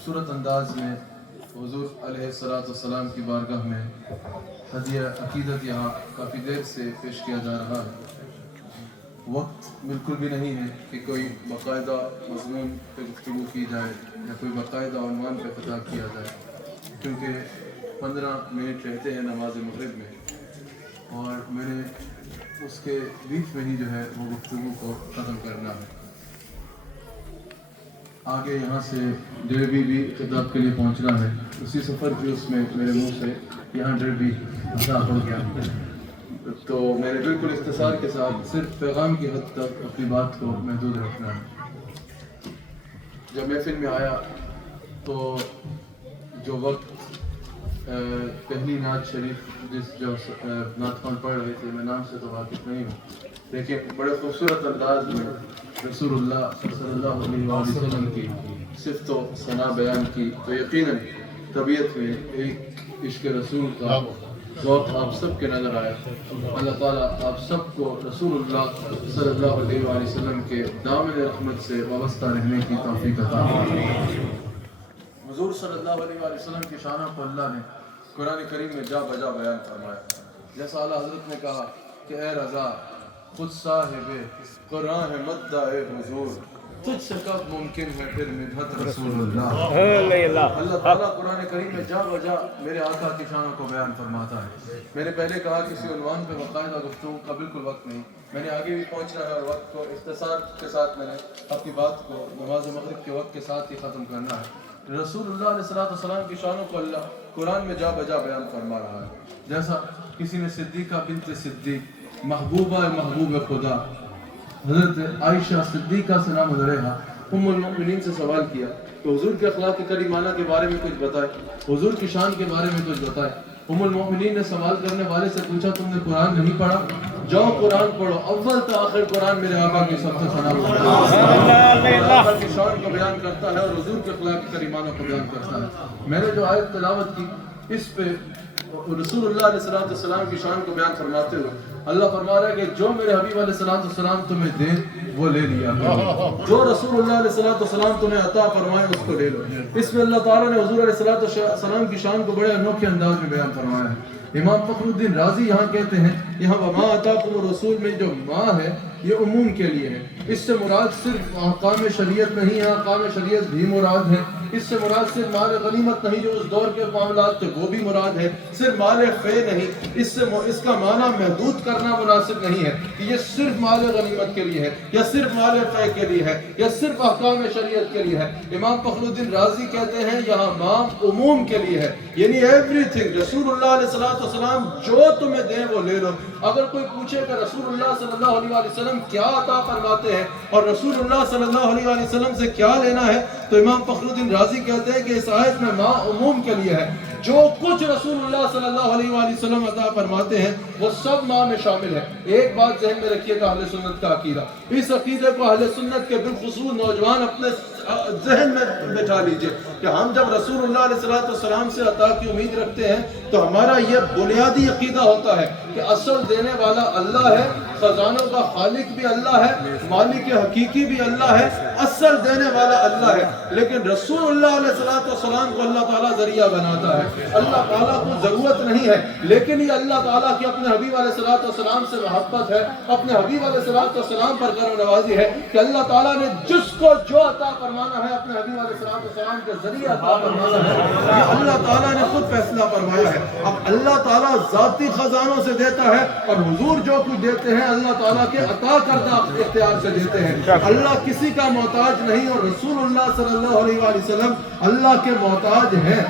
خوبصورت انداز میں حضور علیہ السلام کی بارگاہ میں ہدیہ عقیدت یہاں کافی دیر سے پیش کیا جا رہا ہے۔ وقت بالکل بھی نہیں ہے کہ کوئی باقاعدہ مضمون پہ گفتگو کی جائے یا کوئی باقاعدہ عنوان پہ خطاب کیا جائے، کیونکہ 15 منٹ رہتے ہیں نماز مغرب میں، اور میں نے اس کے بیچ میں ہی جو ہے وہ گفتگو کو ختم کرنا ہے۔ آگے یہاں سے ڈیربی بھی خطاب کے لیے پہنچنا ہے، اسی سفر کی اس میں میرے منہ سے یہاں ڈیربی ادا ہو گیا، تو میں نے بالکل اختصار کے ساتھ صرف پیغام کی حد تک اپنی بات کو محدود رکھنا ہے۔ جب محفل میں آیا تو جو وقت پہلی نعت شریف جو نعت خوان پڑھ رہے تھے، میں نام سے تو واقف نہیں ہوں، لیکن بڑے خوبصورت انداز میں رسول اللہ صلی اللہ علیہ وآلہ وسلم کی صفت و ثنا بیان کی، تو یقیناً طبیعت میں ایک عشق رسول کا ذوق آپ سب کے نظر آیا۔ اللہ تعالیٰ آپ سب کو رسول اللہ صلی اللہ علیہ وآلہ وسلم کے دامن رحمت سے وابستہ رہنے کی توفیق عطا فرمائے۔ حضور صلی اللہ علیہ وآلہ وسلم کی شانوں کو اللہ نے قرآن کریم میں جا بجا بیان فرمایا، جیسا اعلیٰ حضرت نے کہا کہ اے رضا خود صاحب قرآن ہے مدعے حضور، تجھ سے کب ممکن ہے پھر مدحت رسول اللہ۔ اللہ تعالیٰ قرآن کریم میں جا بجا میرے آقا کی شانوں کو بیان فرماتا ہے۔ میں نے پہلے کہا کسی عنوان پہ باقاعدہ گفتگو کا بالکل وقت نہیں، میں نے آگے بھی پہنچنا ہے اور وقت کو اختصار کے ساتھ میں نے اپنی بات کو نماز مغرب کے وقت کے ساتھ ہی ختم کرنا ہے۔ رسول اللہ علیہ السلام کی شانوں کو اللہ قرآن میں جا بجا بیان فرما رہا ہے، جیسا کسی نے صدیقہ بنت صدیق محبوبہ محبوب خدا حضرت عائشہ صدیقہ سے نام علیہا ام المؤمنین سے سوال کیا تو حضور کے اخلاق کریمانہ کے بارے میں کچھ بتائے، حضور کی شان کے بارے میں کچھ بتائے۔ ام المؤمنین نے سوال کرنے والے سے پوچھا تم نے قرآن نہیں پڑھا؟ جاؤ قرآن پڑھو، اول تا آخر قرآن میرے آقا کی سب سے ثنا آقا کی شان کو بیان کرتا ہے اور حضور کے اخلاق کریمانہ کو بیان کرتا ہے۔ میں نے جو آیت تلاوت کی اس پہ رسول اللہ علیہ السلام کی شان کو بیان فرماتے ہوئے اللہ فرما رہا ہے کہ جو میرے حبیب علیہ السلام تمہیں دے وہ لے لیا، جو رسول اللہ علیہ السلام تمہیں عطا فرمائے اس کو لے لو۔ اس میں اللہ تعالیٰ نے حضور علیہ السلام کی شان کو بڑے انوکھے انداز میں بیان فرمایا ہے۔ امام فخر الدین رازی یہاں کہتے ہیں یہاں وما اتاکم الرسول میں جو ما ہے یہ عموم کے لیے ہے، اس سے مراد صرف احکام شریعت نہیں ہے، احکام شریعت بھی مراد ہے۔ اس سے مراد صرف مال غنیمت نہیں جو اس دور کے معاملات تھے وہ بھی مراد ہے، صرف مال فے نہیں، اس کا معنی محدود کرنا مناسب نہیں ہے کہ یہ صرف مال غنیمت کے لیے ہے یا صرف مال فے کے لیے ہے یا صرف احکام شریعت کے لیے ہے۔ امام فخر الدین رازی کہتے ہیں یہاں ما عموم کے لیے ہے، یعنی ایوری تھنگ رسول اللہ علیہ السلام جو تمہیں دیں وہ لے لو۔ اگر کوئی پوچھے کہ رسول اللہ صلی اللہ علیہ وسلم کیا عطا فرماتے ہیں اور رسول اللہ صلی اللہ علیہ وسلم سے کیا لینا ہے تو امام فخر الدین رازی کہتے ہیں کہ اس آیت میں ما عموم کے لیے ہے، جو کچھ رسول اللہ صلی اللہ علیہ وسلم عطا فرماتے ہیں وہ سب ما میں شامل ہے۔ ایک بات ذہن میں رکھیے گا اہل سنت کا عقیدہ، اس عقیدے کو اہل سنت کے بالخصوص نوجوان اپنے ذہن میں بٹھا لیجئے کہ ہم جب رسول اللہ علیہ السلام سے عطا کی امید رکھتے ہیں تو ہمارا یہ بنیادی عقیدہ ہوتا ہے کہ اصل دینے والا اللہ ہے، خزانوں کا خالق بھی اللہ ہے، مالک حقیقی بھی اللہ ہے، اصل دینے والا اللہ ہے، لیکن رسول اللہ علیہ السلام کو اللہ تعالیٰ ذریعہ بناتا ہے۔ اللہ تعالیٰ کو ضرورت نہیں ہے، لیکن یہ اللہ تعالیٰ کی اپنے حبیب علیہ السلام سے محبت ہے، اپنے حبیب علیہ السلام پر کرم نوازی ہے کہ اللہ تعالیٰ نے جس کو جو عطا فرمانا ہے اپنے حبیب علیہ السلام کے ذریعے عطا فرمانا ہے، یہ اللہ تعالیٰ نے خود فیصلہ فرمایا ہے۔ اب اللہ تعالیٰ ذاتی خزانوں سے دیتا ہے اور حضور جو کچھ دیتے ہیں اللہ تعالیٰ کے عطا کردہ اختیار سے دیتے ہیں۔ اللہ کسی کا محتاج نہیں اور رسول اللہ صلی اللہ علیہ وسلم اللہ کے محتاج ہیں۔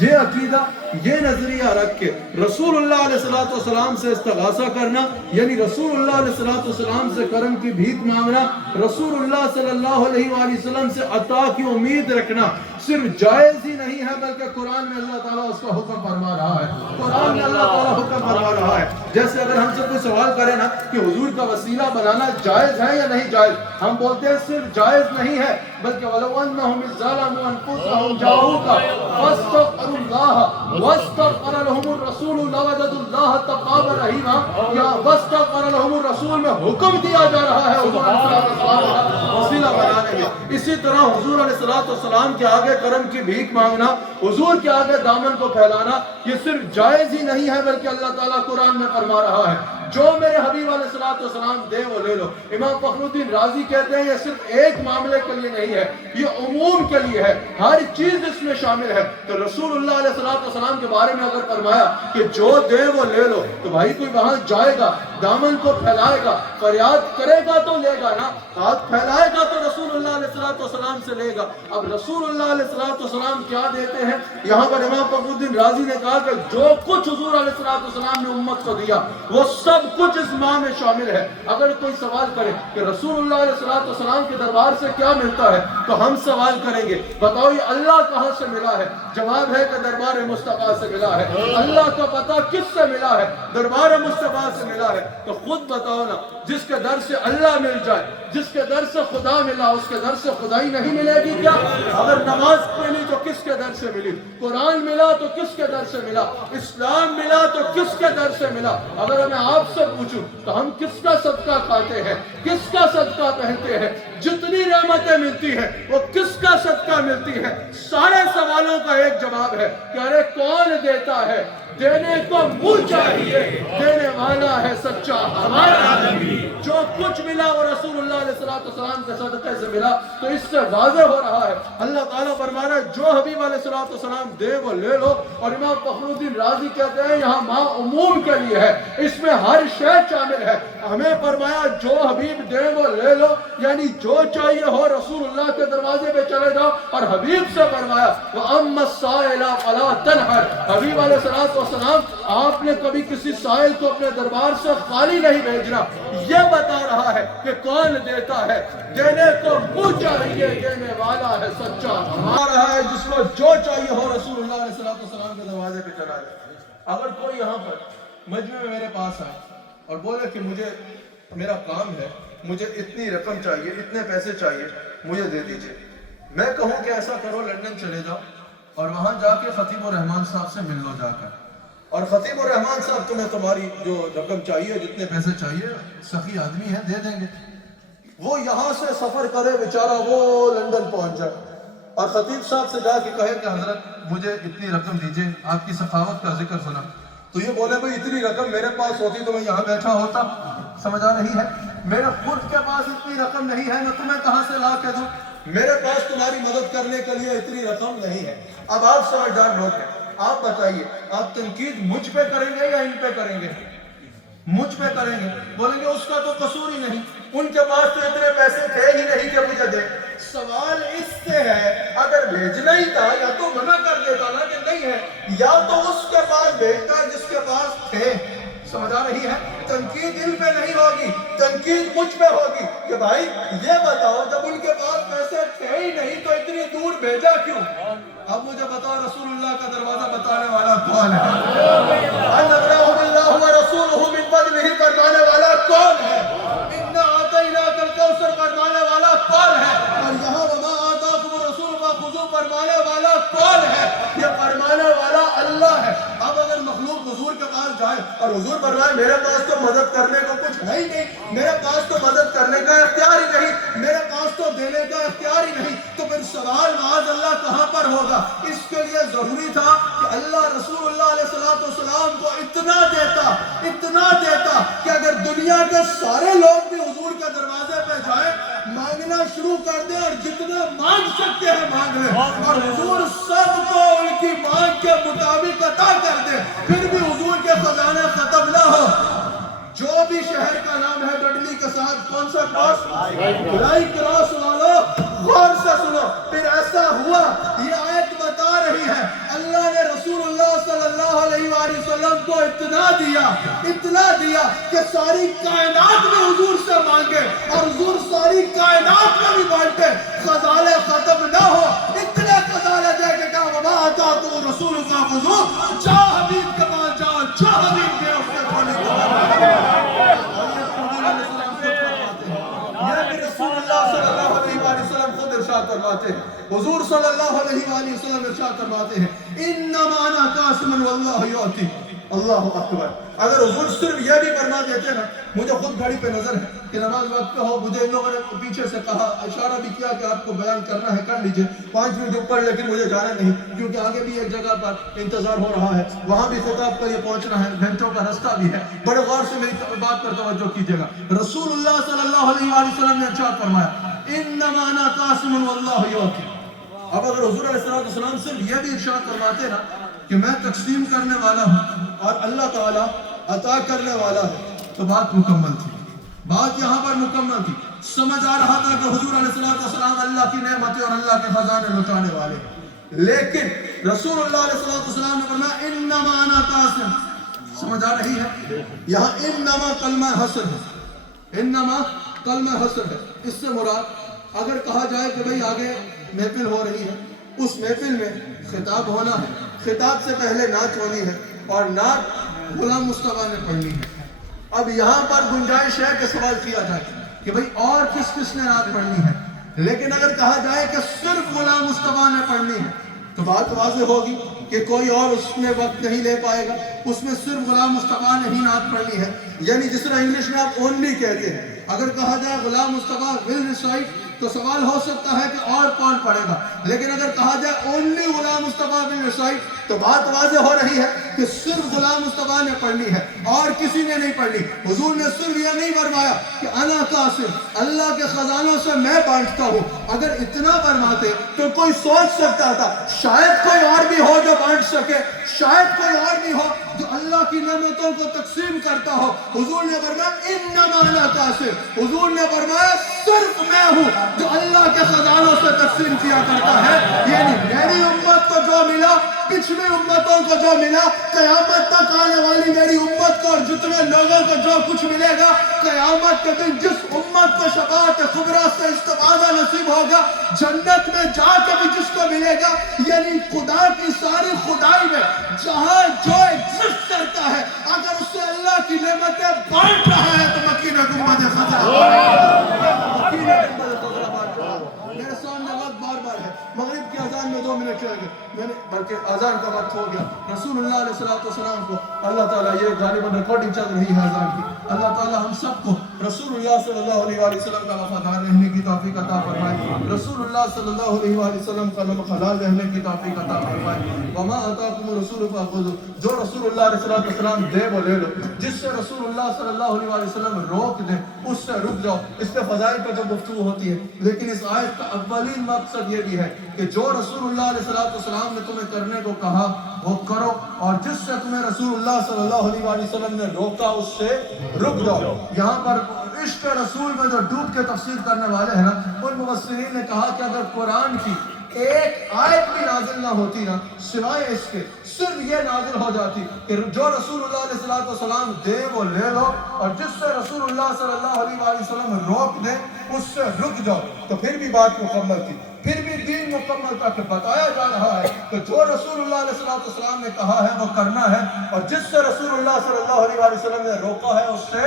یہ عقیدہ یہ نظریہ رکھ کے رسول اللہ علیہ السلام سے استغاثہ کرنا یعنی رسول اللہ علیہ السلام سے کرم کی بھیک مانگنا، رسول اللہ صلی اللہ علیہ وسلم سے عطا کی امید رکھنا صرف جائز ہی نہیں ہے بلکہ قرآن میں اللہ تعالیٰ اس کا حکم فرما رہا ہے، قرآن میں اللہ تعالیٰ حکم فرما رہا ہے۔ جیسے اگر ہم سے کوئی سوال کرے نا کہ حضور کا وسیلہ بنانا جائز ہے یا نہیں جائز، ہم بولتے ہیں صرف جائز نہیں ہے बल्कि वलो अन्नहुम इज़्ज़लमू अनफुसहुम जाऊका वस्तगफिरुल्लाह वस्तगफर लहुमुर रसूल लवजदुल्लाह तव्वाबर रहीमा। या वस्तगफर लहुमुर रसूल में हुक्म दिया जा रहा है हुजूर अलैहिस्सलाम का वसीला बनाने में। इसी तरह हुजूर अलैहिस्सलाम के आगे करम की भीख मांगना, हुजूर के आगे दामन को फैलाना, ये सिर्फ जायज ही नहीं है बल्कि अल्लाह ताला कुरान में फरमा रहा है जो मेरे हबीब अलैहिस्सलाम दे वो ले लो। इमाम फखरुद्दीन राजी कहते हैं ये सिर्फ एक मामले के लिए नहीं है, ये उमूम के लिए है, हर चीज इसमें शामिल है। तो रसूलुल्लाह अलैहिस्सलाम के बारे में अगर फरमाया कि जो दे वो ले लो, तो भाई कोई वहां जाएगा, दामन को फैलाएगा, फरियाद करेगा तो लेगा ना, हाथ फैलाएगा तो रसूलुल्लाह अलैहिस्सलाम से लेगा। अब रसूलुल्लाह अलैहिस्सलाम क्या देते हैं? यहाँ पर इमाम फखरुद्दीन राजी ने कहा कि जो कुछ हुजूर अलैहिस्सलाम ने उम्मत को दिया वो सब कुछ इस माह में शामिल है। अगर कोई सवाल करे कि रसूलुल्लाह अलैहिस्सलाम के दरबार से क्या मिलता है, तो हम सवाल करेंगे बताओ ये अल्लाह कहां से मिला है? जवाब है कि दरबार मुस्तफा से मिला है। अल्लाह का पता किससे मिला है? दरबार मुस्तफा से मिला है। तो खुद बताओ ना, जिसके दर से अल्लाह मिल जाए, जिसके दर से खुदा मिला, उसके दर से खुदाई नहीं मिलेगी क्या? अगर नमाज मिली तो किसके दर से मिली? कुरान मिला तो किसके दर से मिला? इस्लाम मिला तो किसके दर से मिला? अगर मैं आपसे पूछूं तो हम किसका सदका खाते हैं, किसका सदका पहनते हैं? जितनी रहमतें मिलती हैं वो किसका सदका मिलती है? सारे सवालों का एक जवाब है कि अरे कौन देता है? देने को मुंह चाहिए, देने वाला है सच्चा हमारा नबी। जो कुछ मिला वो रसूलुल्लाह अलैहिस्सलाम के सदक़े से मिला। तो इससे वाज़ेह हो रहा है अल्लाह ताला फरमा रहा है जो हबीब अलैहिस्सलाम दे वो ले लो। और इमाम फखरुद्दीन राजी कहते हैं यहाँ माँ उमूम के लिए है, इसमें हर शय शामिल है। हमें फरमाया जो हबीब दे वो ले लो, यानी जो चाहिए हो रसूलुल्लाह के दरवाजे पे चले जाओ। और हबीब से फरमाया वो अम्मा साइला फला तनहर, हबीब अलैहिस्सलाम आपने कभी किसी साइल को अपने दरबार से खाली नहीं भेजना। यह बता रहा है कि कौन देता है, देने को मुंह चाहिए, देने वाला है सच्चा हमारा है। जिसको जो चाहिए हो रसूलुल्लाह अलैहिस्सलाम के दरवाजे पे चला जाए। अगर कोई यहाँ पर मजमे में मेरे पास आए और बोले कि मुझे मेरा काम है, मुझे इतनी रकम चाहिए, इतने पैसे चाहिए, मुझे दे दीजिए, मैं कहूँ कि ऐसा करो लंदन चले जाओ और वहां जाके खतीब रहमान साहब से मिल लो जाकर, और खतीब रहमान साहब तुम्हें तुम्हारी जो रकम चाहिए, जितने पैसे चाहिए, सखी आदमी है, दे देंगे। वो यहाँ से सफर करे बेचारा, वो लंदन पहुंच जाए और खतीब साहब से जाके कहे कि हजरत मुझे इतनी रकम दीजिए, आपकी सखावत का जिक्र सुना। तो ये बोले भाई इतनी रकम मेरे पास होती तो मैं यहाँ बैठा होता। समझ आ रही है? मेरे खुद के पास इतनी रकम नहीं है, मैं तुम्हें कहाँ से ला के दूं? मेरे पास तुम्हारी मदद करने के लिए इतनी रकम नहीं है। अब आप समझदार लोग हैं, आप बताइए आप तनकीद मुझ पे करेंगे या इन पे करेंगे? मुझ पे करेंगे। बोलेंगे उसका तो कसूर ही नहीं, उनके पास तो इतने पैसे थे ही नहीं कि मुझे दे। सवाल इससे है अगर भेजना ही था या तो मना कर देता ना कि नहीं है, या तो उसके पास भेजता जिसके पास थे। समझ आ रही है? तनकीद इन पे नहीं होगी, तनकीद मुझ पे होगी कि भाई ये बताओ जब उनके पास पैसे थे ही नहीं तो इतनी दूर भेजा क्यों? अब मुझे बताओ रसूलुल्लाह का दरवाजा बताने वाला कौन है? फरमाने वाला कौन है? इन्ना आतैनाकल कौसर फरमाने वाला कौन है? और यहाँ वमा आताकुम रसूल फखुज़ू फरमाने वाला कौन है? ये फरमाने वाला अल्लाह है। अब अगर मखलूक हुजूर के पास जाए और हुजूर फरमाए मेरे पास तो मदद करने को कुछ है ही नहीं, मेरे पास तो मदद करने का इख्तियार ही नहीं, मेरे पास तो देने का इख्तियार ही नहीं, तो फिर सवाल माज़ अल्लाह कहाँ पर होगा? इसके लिए जरूरी था कि अल्लाह रसूलुल्लाह अलैहिस्सलाम को इतना देता कि अगर दुनिया के सारे लोग भी हुजूर के दरवाजे पे जाए, मांगना शुरू कर दे और जितना मांग सकते हैं मांग ले, और हुजूर सबको उनकी मांग के मुताबिक अता कर दे, फिर भी हुजूर के खजाने खत्म ना हो। जो भी शहर का नाम है डडली के साथ, कौन सा क्रॉस? लाई क्रॉस वालों गौर से सुनो। फिर ऐसा हुआ, ये आयत बता रही है अल्लाह ने रसूलुल्लाह सल्लल्लाहु अलैहि वसल्लम को इतना दिया कि सारी कायनात में हुजूर से मांगे और हुजूर सारी कायनात में भी बांटे, खजाने खत्म ना हो। इतने खजाने दे के कहा वमा आताकुम रसूल फखुज़ू, जा हबीब के पास जाओ, जो हबीब के उससे खोने को फरमाते हैं, हुजूर सल्लल्लाहु अलैहि वसल्लम इरशाद फरमाते हैं, इन्नमा अना कासिमुन वल्लाहु युअती। अल्लाहु अकबर। अगर हुजूर सिर्फ ये भी फरमा देते ना, मुझे खुद घड़ी पे नजर है कि नमाज वक्त पे हो, मुझे इन लोगों ने पीछे से कहा, इशारा भी किया कि आपको बयान करना है कर लीजिए, 5 मिनट ऊपर, लेकिन मुझे जाना नहीं क्योंकि आगे भी एक जगह पर इंतजार हो रहा है, वहां भी खिताब के लिए पहुंचना है, घंटों का रास्ता भी है। बड़े गौर से मेरी बात पर तवज्जो कीजिएगा। रसूलुल्लाह सल्लल्लाहु अलैहि वसल्लम ने इरशाद फरमाया, इन्नमा अना कासिमुन वल्लाहु युअती। अब अगर हुजूर अलैहि सल्लम सिर्फ ये भी इरशाद फरमाते ना कि मैं तकसीम करने वाला हूँ और अल्लाह ताला अता करने वाला है, तो बात मुकम्मल थी, बात यहाँ पर मुकम्मल थी। समझ आ रहा था कि हुजूर अलैहिस्सलाम अल्लाह की नेमतें और अल्लाह के खजाने लुटाने वाले हैं, लेकिन रसूलुल्लाह अलैहिस्सलाम ने फरमाया इन्नमा अना कासिम। समझ आ रही है? यहाँ इन्नमा कलमा हसर है, इन्नमा कलमा हसर है। इससे मुराद अगर कहा जाए कि भाई आगे महफिल हो रही है, उस महफिल में खिताब होना है, खिताब से पहले नात होनी है और नात गुलाम मुस्तफा ने पढ़नी है। अब यहाँ पर गुंजाइश है कि सवाल किया जाए कि भाई और किस किस ने नात पढ़नी है, लेकिन अगर कहा जाए कि सिर्फ गुलाम मुस्तफा ने पढ़नी है तो बात वाज़ेह होगी कि कोई और उसमें वक्त नहीं ले पाएगा, उसमें सिर्फ गुलाम मुस्तफा ने ही नात पढ़नी है। यानी जिस तरह इंग्लिश में आप ओनली कहते हैं, अगर कहा जाए गुलाम मुस्तफा विल रिसाइट तो सवाल हो सकता है कि और कौन पढ़ेगा, लेकिन अगर कहा जाए only Ghulam Mustafa will recite तो बात वाज़ेह हो रही है कि सिर्फ गुलाम मुस्तफा ने पढ़नी है और किसी ने नहीं पढ़नी। हुजूर ने सिर्फ यह नहीं फरमाया कि अना कासिम, अल्लाह के खजानों से मैं बांटता हूँ। अगर इतना फरमाते तो कोई सोच सकता था शायद कोई और भी हो जो बांट सके, शायद कोई और भी हो जो अल्लाह की नेमतों को तकसीम करता हो। हुजूर ने फरमाया इन्नमा अना कासिम, हुजूर ने फरमाया सिर्फ मैं हूँ जो अल्लाह के खजानों से तकसीम किया करता है। यानी मेरी उम्मत को जो मिला, पिछली उम्मतों को जो मिला, क़यामत तक आने वाली मेरी उम्मत को और जितने लोगों को जो कुछ मिलेगा, क़यामत के दिन जिस उम्मत को शफ़ाअत कुबरा से इस्तिफ़ादा नसीब होगा, जन्नत में जाकर भी जिसको मिलेगा, यानी खुदा की सारी खुदाई में जहाँ जो एग्जिस्ट करता है, अगर उससे अल्लाह की नेमतें बांट रहा है तो मकीन गुम्बद खज़रा, मेरे सामने वक्त बार बार है, मगरिब की अजान में 2 मिनट रह गए, मैंने बल्कि अजान का वक्त हो गया। रसूलुल्लाह अलैहिस्सलाम को अल्लाह ताला, ये गालिबन रिकॉर्डिंग चल रही है अजान की, अल्लाह ताला हम सबको रसूलुल्लाह सल्लल्लाहु अलैहि वसल्लम का वफादार रहने की तौफीक अता फरमाए, रसूलुल्लाह सल्लल्लाहु अलैहि वसल्लम का नम हलाल रहने की तौफीक अता फरमाए। वमा अताकुम रसूल फखुज़ू, जो रसूलुल्लाह अलैहि वसल्लम दे वो ले लो, जिससे रसूलुल्लाह सल्लल्लाहु अलैहि वसल्लम रोक दे उससे रुक जाओ। इस पे फज़ाइल पर जो गुफ्तगू होती है, लेकिन इस आयत का अव्वलीन मकसद ये भी है कि जो रसूलुल्लाह अलैहि वसल्लम ने तुम्हें करने को कहा वो करो, और जिससे तुम्हें रसूलुल्लाह सल्लल्लाहु अलैहि वसल्लम ने रोका उससे रुक जाओ। यहाँ पर इश्क रसूल में जो डूब के तफसीर करने वाले हैं ना, उन मुफस्सिरीन ने कहा कि अगर कुरान की एक आयत भी नाजिल ना होती ना, सिवाय इसके सिर्फ ये नाजिल हो जाती कि जो रसूलुल्लाह अलैहि वसल्लम दे वो ले लो, और जिससे रसूलुल्लाह सल्लल्लाहु अलैहि वसल्लम रोक दे उससे रुक जाओ, तो फिर भी बात मुकम्मल थी, फिर भी दीन मुकम्मल तक बताया जा रहा है। तो जो रसूलुल्लाह अलैहि वसल्लम ने कहा है वो करना है, और जिससे रसूलुल्लाह सल्लल्लाहु अलैहि वसल्लम ने रोका है उससे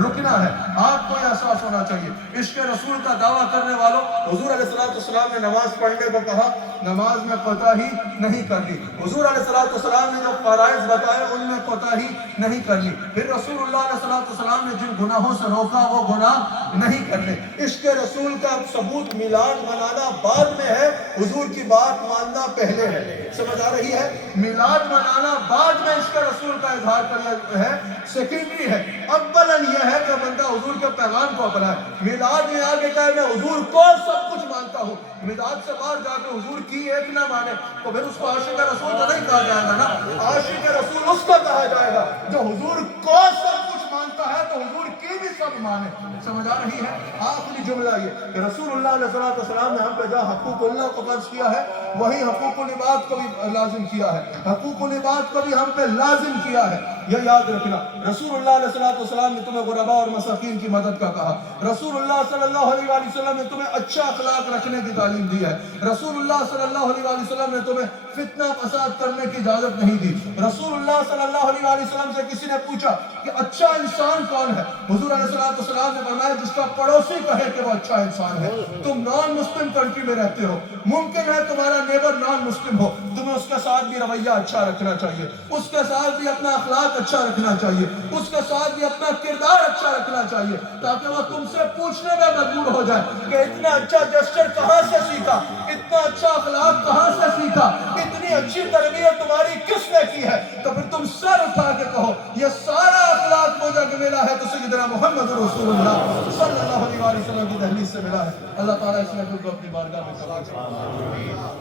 रुकना है। आपको यह एहसास होना चाहिए, इश्क रसूल का दावा करने वालों, हुजूर अलैहि वसल्लम ने नमाज पढ़ने को कहा, नमाज में कोताही नहीं करनी। हुजूर अलैहि वसल्लम ने जो फराइज़ बताए उनमें कोताही नहीं करनी। फिर रसूलुल्लाह अलैहि वसल्लम ने जिन गुनाहों से रोका वो गुनाह नहीं करने। इश्क रसूल का सबूत मिलाद मनाना बाद में है, हुजूर की बात मानना पहले है। समझ आ रही है? मिलाद मनाना बाद में इश्क रसूल का इजहार करना है, सेकेंडरी है। अव्वलन यह है कि बंदा हुजूर के पैगाम को अपनाए। मिलाद में आगे कहे मैं हुजूर को सब कुछ मानता हूँ, मिलाद से बाहर जाकर हुजूर की एक ना माने तो फिर उसको आशिक रसूल तो नहीं कहा जाएगा ना। आशिक रसूल उसको कहा जाएगा जो हुजूर को सब कुछ मानता है तो हुजूर की भी सब माने। समझ आ रही है? आखिरी जुमला ये कि रसूलुल्लाह अलैहि वसल्लम ने हम पे जहाँ हकूकुल्लाह को फर्ज किया है वही हकूकुल इबाद को भी लाजिम किया है, हकूकुल इबाद को भी हम पे लाजिम किया है। यह याद रखना, रसूलुल्लाह अलैहि वसल्लम ने तुम्हें गुरबा और मसाकीन की मदद का कहा, रसूलुल्लाह सल्लल्लाहु अलैहि वसल्लम ने तुम्हें अच्छा अखलाक रखने की तालीम दी है, रसूलुल्लाह सल्लल्लाहु अलैहि वसल्लम ने तुम्हें फितना फसाद करने की इजाजत नहीं दी। रसूलुल्लाह सल्लल्लाहु अलैहि वसल्लम से किसी ने पूछा कि अच्छा इंसान कौन है, हुजूर अलैहिस्सलाम ने फरमाया जिसका पड़ोसी कहे कि वो अच्छा इंसान है। तुम नॉन मुस्लिम कंट्री में रहते हो, मुमकिन है तुम्हारा नेबर नॉन मुस्लिम हो, तुम्हें उसके साथ भी रवैया अच्छा रखना चाहिए, उसके साथ भी अपना अखलाक अच्छा रखना चाहिए, उसके साथ भी अपना किरदार अच्छा रखना चाहिए, ताकि वो तुमसे पूछने में मजबूर हो जाए कि इतना अच्छा जेस्चर कहाँ से सीखा, इतना अच्छा अखलाक कहाँ से सीखा, इतनी अच्छी तरबियत तुम्हारी किसने की है। तो फिर तुम सर उठा के कहो ये सारा अखलाक मुझे मिला है तो सैयदना मोहम्मद रसूलुल्लाह सल्लल्लाहु अलैहि वसल्लम की दहलीज से मिला है। अल्लाह ताला इसमें को अपनी बारगाह में कबूल करे।